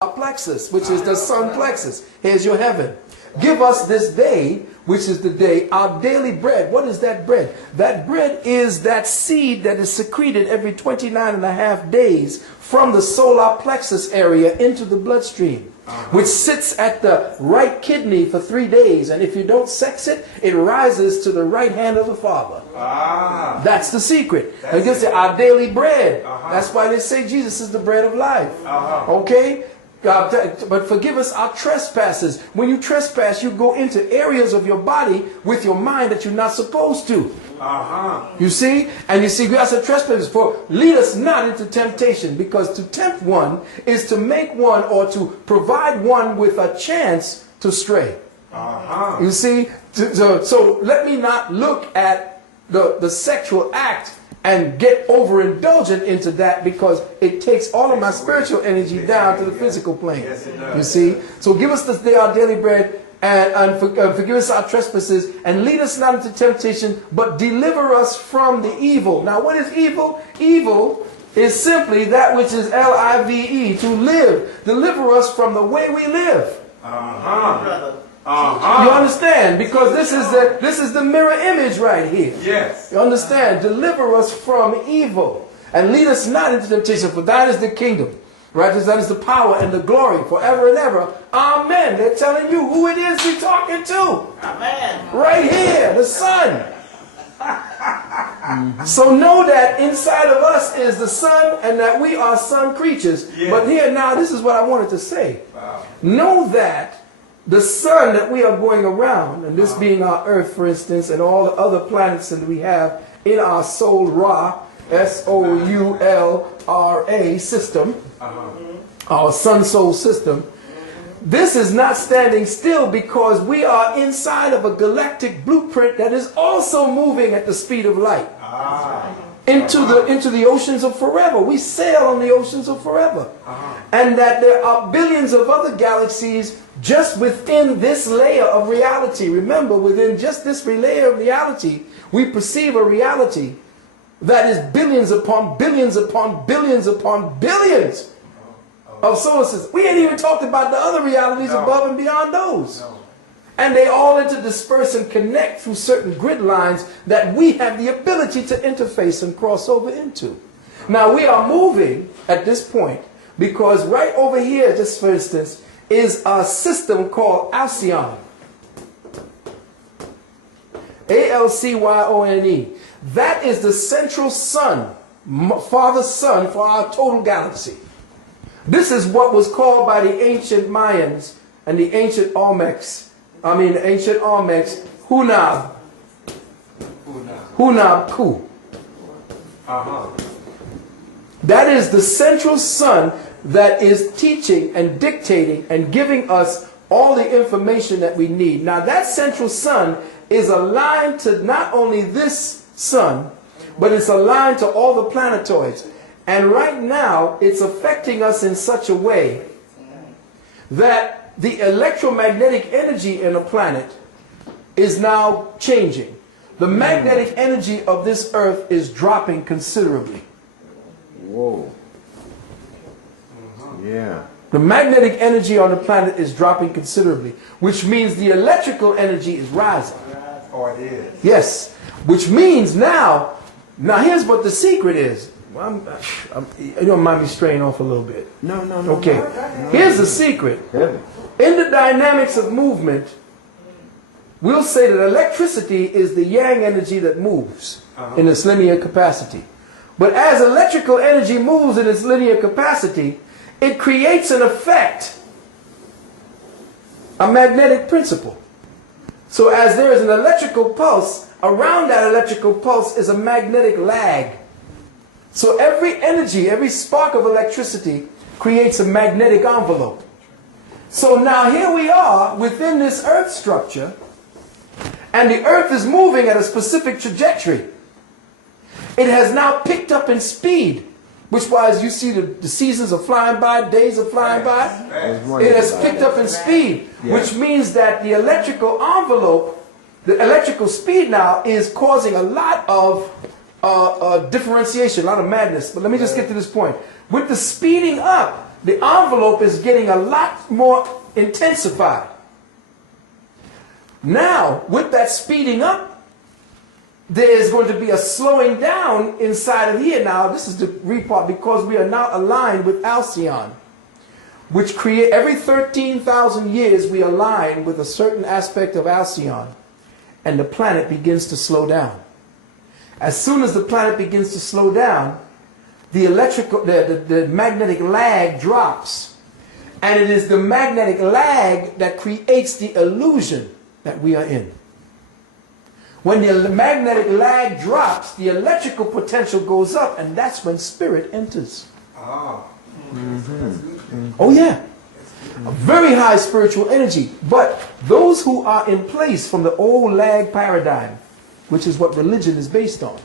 plexus, which is the sun plexus. Here's your heaven. Give us this day, which is the day, our daily bread. What is that bread? That bread is that seed that is secreted every 29 and a half days from the solar plexus area into the bloodstream, which sits at the right kidney for 3 days. And if you don't sex it, it rises to the right hand of the Father. That's the secret. I guess our daily bread. That's why they say Jesus is the bread of life. Okay? But forgive us our trespasses. When you trespass, you go into areas of your body with your mind that you're not supposed to. You see? And you see, that's a trespass. For lead us not into temptation, because to tempt one is to make one, or to provide one with a chance to stray. You see? So let me not look at the sexual act and get overindulgent into that, because it takes all of my spiritual energy down to the physical plane. You see? So give us this day our daily bread, and forgive us our trespasses, and lead us not into temptation, but deliver us from the evil. Now, what is evil? Evil is simply that which is L-I-V-E, to live. Deliver us from the way we live. You understand? Because this is the mirror image right here. Yes. You understand? Deliver us from evil, and lead us not into temptation, for thine is the kingdom, right? That is the power and the glory forever and ever. Amen. They're telling you who it is you're talking to. Amen. Right here, the Son. So know that inside of us is the Son, and that we are son creatures. Yes. But here now, this is what I wanted to say. Wow. Know that the sun that we are going around, and this being our earth, for instance, and all the other planets that we have in our Sol Ra, S-O-U-L-R-A system, our sun soul system, this is not standing still, because we are inside of a galactic blueprint that is also moving at the speed of light into the oceans of forever. We sail on the oceans of forever. And that there are billions of other galaxies just within this layer of reality. Remember, within just this layer of reality, we perceive a reality that is billions upon billions upon billions upon billions of solar systems. We ain't even talked about the other realities above and beyond those. And they all interdisperse and connect through certain grid lines that we have the ability to interface and cross over into. Now, we are moving at this point, because right over here, just for instance, is a system called Alcyone. A-L-C-Y-O-N-E. That is the central sun, Father Sun, for our total galaxy. This is what was called by the ancient Mayans and the ancient Olmecs, Hunab. Hunab Ku. That is the central sun that is teaching and dictating and giving us all the information that we need. Now, that central sun is aligned to not only this sun, but it's aligned to all the planetoids. And right now, it's affecting us in such a way that the electromagnetic energy in a planet is now changing. The magnetic energy of this earth is dropping considerably. Whoa. Yeah. The magnetic energy on the planet is dropping considerably, which means the electrical energy is rising. Oh, it is. Yes. Which means now here's what the secret is. Well, you don't mind me straying off a little bit? No. Okay. Here's the secret. In the dynamics of movement, we'll say that electricity is the yang energy that moves in its linear capacity. But as electrical energy moves in its linear capacity, it creates an effect, a magnetic principle. So as there is an electrical pulse, around that electrical pulse is a magnetic lag. So every energy, every spark of electricity creates a magnetic envelope. So now here we are within this earth structure, and the earth is moving at a specific trajectory. It has now picked up in speed, which wise you see the seasons are flying by, days are flying by. It has picked up in speed, which means that the electrical envelope, the electrical speed now is causing a lot of differentiation, a lot of madness. But let me just get to this point. With the speeding up, the envelope is getting a lot more intensified. Now, with that speeding up, there's going to be a slowing down inside of here. Now, this is the report because we are now aligned with Alcyon, which create every 13,000 years we align with a certain aspect of Alcyon, and the planet begins to slow down. As soon as the planet begins to slow down, the magnetic lag drops, and it is the magnetic lag that creates the illusion that we are in. When the magnetic lag drops, the electrical potential goes up, and that's when spirit enters. Oh yeah, a very high spiritual energy. But those who are in place from the old lag paradigm, which is what religion is based on,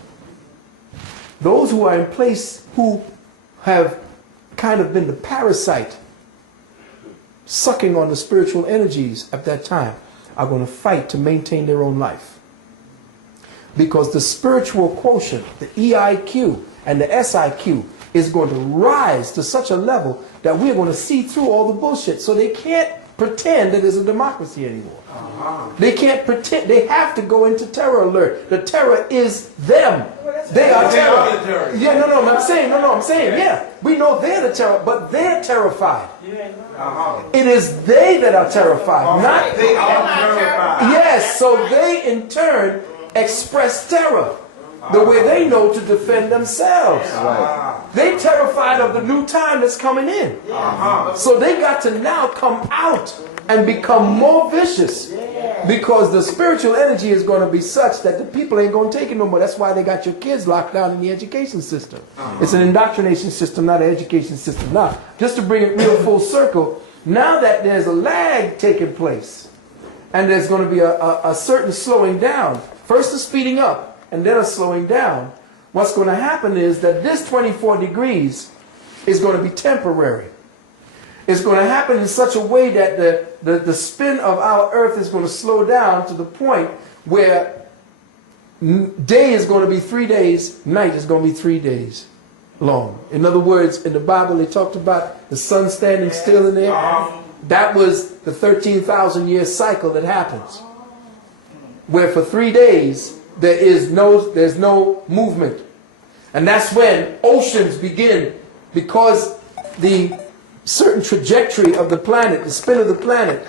those who are in place who have kind of been the parasite sucking on the spiritual energies at that time are going to fight to maintain their own life. Because the spiritual quotient, the EIQ and the SIQ, is going to rise to such a level that we're going to see through all the bullshit. So they can't pretend that there's a democracy anymore. They can't pretend. They have to go into terror alert. The terror is them. They are terror. Yeah, no, I'm saying, yeah. We know they're the terror, but they're terrified. It is they that are terrified, not they are terrified. Yes, so they in turn express terror the way they know to defend themselves. They're terrified of the new time that's coming in. So they got to now come out and become more vicious, because the spiritual energy is going to be such that the people ain't going to take it no more. That's why they got your kids locked down in the education system. It's an indoctrination system, not an education system. Now, just to bring it real full circle, now that there's a lag taking place, and there's going to be a certain slowing down, first a speeding up, and then a slowing down, what's going to happen is that this 24 degrees is going to be temporary. It's going to happen in such a way that the spin of our earth is going to slow down to the point where day is going to be 3 days, night is going to be 3 days long. In other words, in the Bible they talked about the sun standing still in there. That was the 13,000 year cycle that happens, where for 3 days there's no movement. And that's when oceans begin, because the certain trajectory of the planet, the spin of the planet,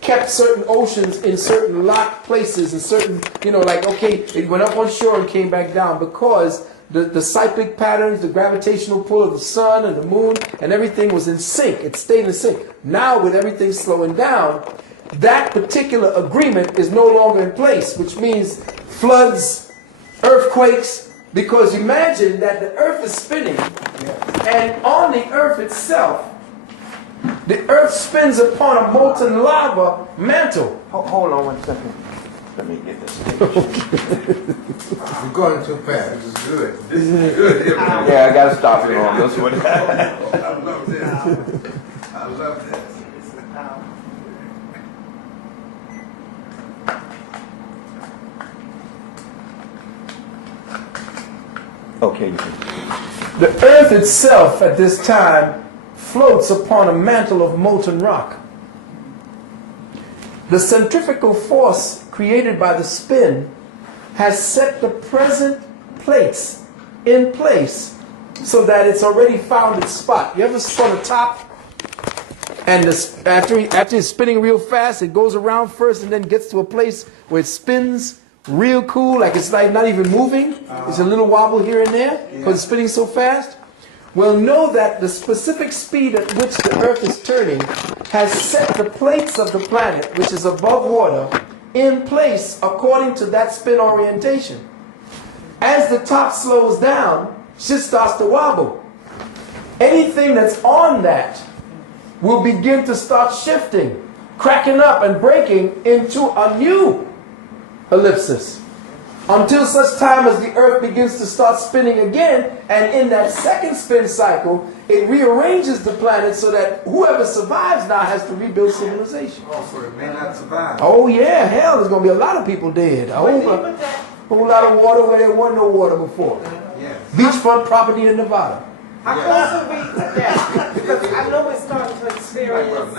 kept certain oceans in certain locked places, and certain, like, okay, it went up on shore and came back down, because the cyclic patterns, the gravitational pull of the sun and the moon and everything was in sync. It stayed in sync. Now with everything slowing down, that particular agreement is no longer in place, which means floods, earthquakes, because imagine that the earth is spinning, and on the earth itself, the earth spins upon a molten lava mantle. Hold on 1 second. Let me get this. You're going too fast. This is good. This is good. Yeah, I got to stop it on this one. I love this. I love this. Okay. The earth itself at this time floats upon a mantle of molten rock. The centrifugal force created by the spin has set the present plates in place so that it's already found its spot. You ever saw the top? And after it's spinning real fast, it goes around first and then gets to a place where it spins real cool, like it's like not even moving. There's a little wobble here and there because it's spinning so fast. Well, know that the specific speed at which the earth is turning has set the plates of the planet, which is above water, in place according to that spin orientation. As the top slows down, shit starts to wobble. Anything that's on that will begin to start shifting, cracking up and breaking into a new ellipsis, until such time as the earth begins to start spinning again, and in that second spin cycle, it rearranges the planet so that whoever survives now has to rebuild civilization. Oh, so it may not survive. Oh yeah, hell, there's going to be a lot of people dead. A whole lot of water where there wasn't no water before. Yeah. Beachfront property in Nevada. How close are we to that? Because I know we're starting to experience